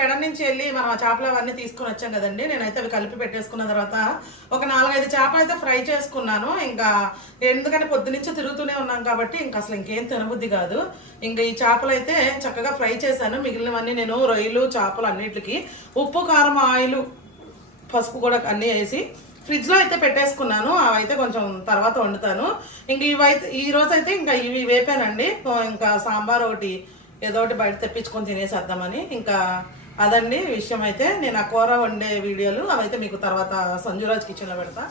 పెడ నుంచి వెళ్ళి మనం ఆ చేపలు అవన్నీ తీసుకుని వచ్చాం కదండి. నేనైతే అవి కలిపి పెట్టేసుకున్న తర్వాత ఒక 4-5 చేపలు అయితే ఫ్రై చేసుకున్నాను. ఇంకా ఎందుకంటే పొద్దునుంచి తిరుగుతూనే ఉన్నాం కాబట్టి ఇంకా అసలు ఇంకేం తినబుద్ధి కాదు. ఇంకా ఈ చేపలు అయితే చక్కగా ఫ్రై చేశాను. మిగిలినవన్నీ నేను రొయ్యలు చేపలు అన్నిటికి ఉప్పు కారం ఆయిల్ పసుపు కూడా అన్నీ వేసి ఫ్రిడ్జ్ లో అయితే పెట్టేసుకున్నాను. అవైతే కొంచెం తర్వాత వండుతాను. ఇంక ఇవైతే ఈ రోజు అయితే ఇంకా ఇవి వేపానండి. ఇంకా సాంబార్ ఒకటి ఏదో ఒకటి బయట తెప్పించుకొని తినేసేద్దామని. ఇంకా అదండి విషయం. అయితే నేను ఆ కూర వండే వీడియోలు అవైతే మీకు తర్వాత సంజురాజ్ కిచెన్ లో పెడతా.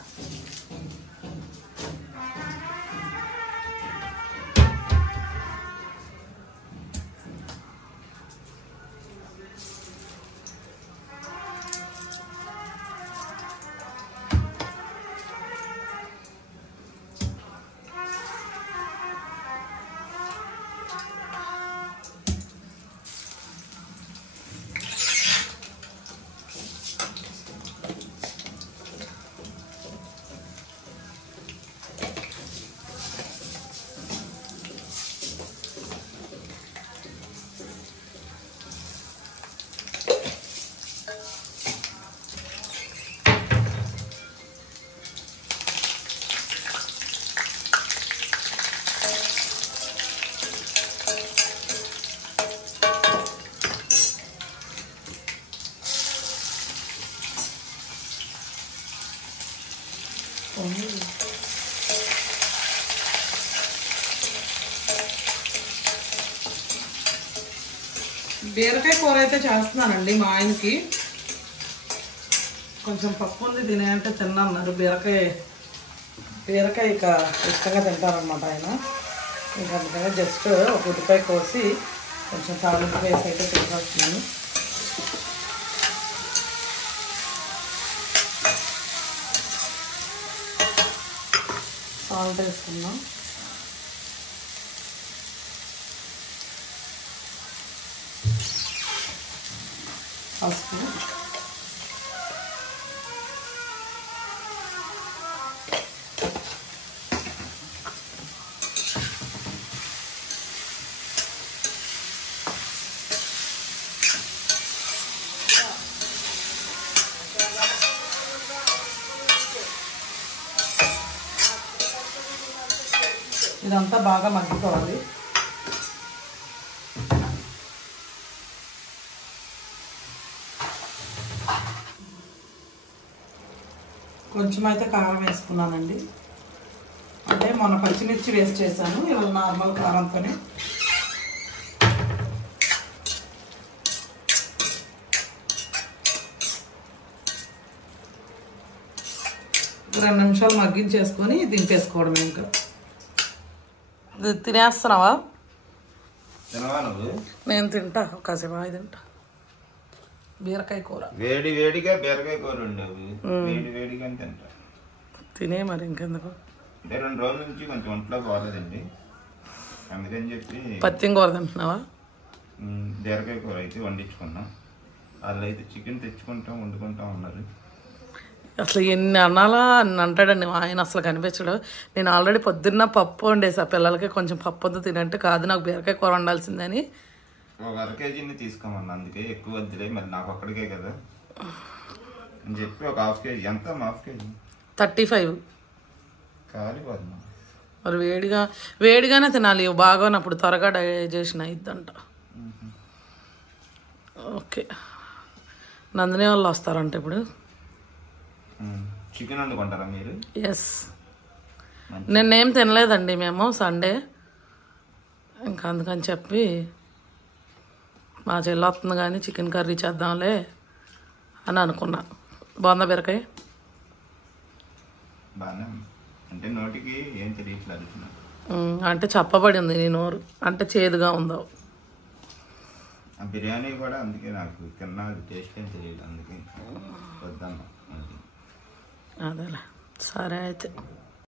బీరకాయ కూర అయితే చేస్తున్నానండి. మా ఆయనకి కొంచెం పప్పు ఉంది తినేయంటే తిన్నాన్నారు. బీరకాయ ఇక ఇష్టంగా తింటారనమాట ఆయన. ఇంకా అందుకని జస్ట్ ఒక ఉల్లిపాయ కోసి కొంచెం తాలింపు వేసి అయితే తినేస్తున్నాను. సాల్ట్ వేసుకుందాం. పసుపు, ఇదంతా బాగా మగ్గిపోవాలి. కొంచెం అయితే కారం వేసుకున్నానండి. అంటే మొన్న పచ్చిమిర్చి వేస్ట్ చేశాను, ఇవాళ నార్మల్ కారంతోనే. ఒక 2 నిమిషాలు మగ్గించేసుకొని దింపేసుకోవడమే. ఇంకా తినేస్తున్నావా? నేను తింటా, కాసేపు ఆగి తింటా. బీరకాయ కూర వేడి వేడిగా బీరకాయ కూర ఉండేవి. వేడి వేడిగా తింటా. తినే మరి ఇంకెందుకు. అంటే 2 రోజుల నుంచి కొంచెం ఒంట్లో బాగలేదండి, అందుకని చెప్పి పత్యం కూర తింటున్నావా? బీరకాయ కూర అయితే వండించుకున్నాం. వాళ్ళు అయితే చికెన్ తెచ్చుకుంటాం వండుకుంటాం ఉన్నారు. అసలు ఎన్ని అన్నాలా అని అంటాడండి మా ఆయన. అసలు కనిపించడు. నేను ఆల్రెడీ పొద్దున్న పప్పు వండేసా పిల్లలకి. కొంచెం పప్పు వద్దు తినంటే, కాదు నాకు బీరకాయ కూర వండాల్సిందని ఒక 1/2 కేజీని తీసుకోమన్నా. అందుకే ఎక్కువ వద్దులే మరి నాకు ఒక్కడికే కదా అని చెప్పి ఒక 1/2 కేజీ. ఎంత 1/2 కేజీ? 35 కాలిపోతున్నా. మరి వేడిగానే తినాలి. బాగోనప్పుడు త్వరగా డైజెషన్ అయిద్దంట. ఓకే, నందిని వాళ్ళు వస్తారంట ఇప్పుడు. చికెన్ వండుకుంటారా మీరు? ఎస్. నిన్నేం తినలేదండి మేము, సండే. ఇంకా అందుకని చెప్పి మా చెల్లి వస్తుంది కానీ చికెన్ కర్రీ చేద్దాంలే అని అనుకున్నా. బాగుందా బీరకాయ? బాగా అంటే నోటికి ఏం తెలియట్లేదు. అంటే చెప్పబడి ఉంది నీ నోరు, అంటే చేదుగా ఉందో. ఆ బిర్యానీ కూడా అందుకే నాకు తిన్నా టేస్ట్ ఏం తెలియదు, అందుకే వద్దన్నా. అదేలే, సరే అయితే.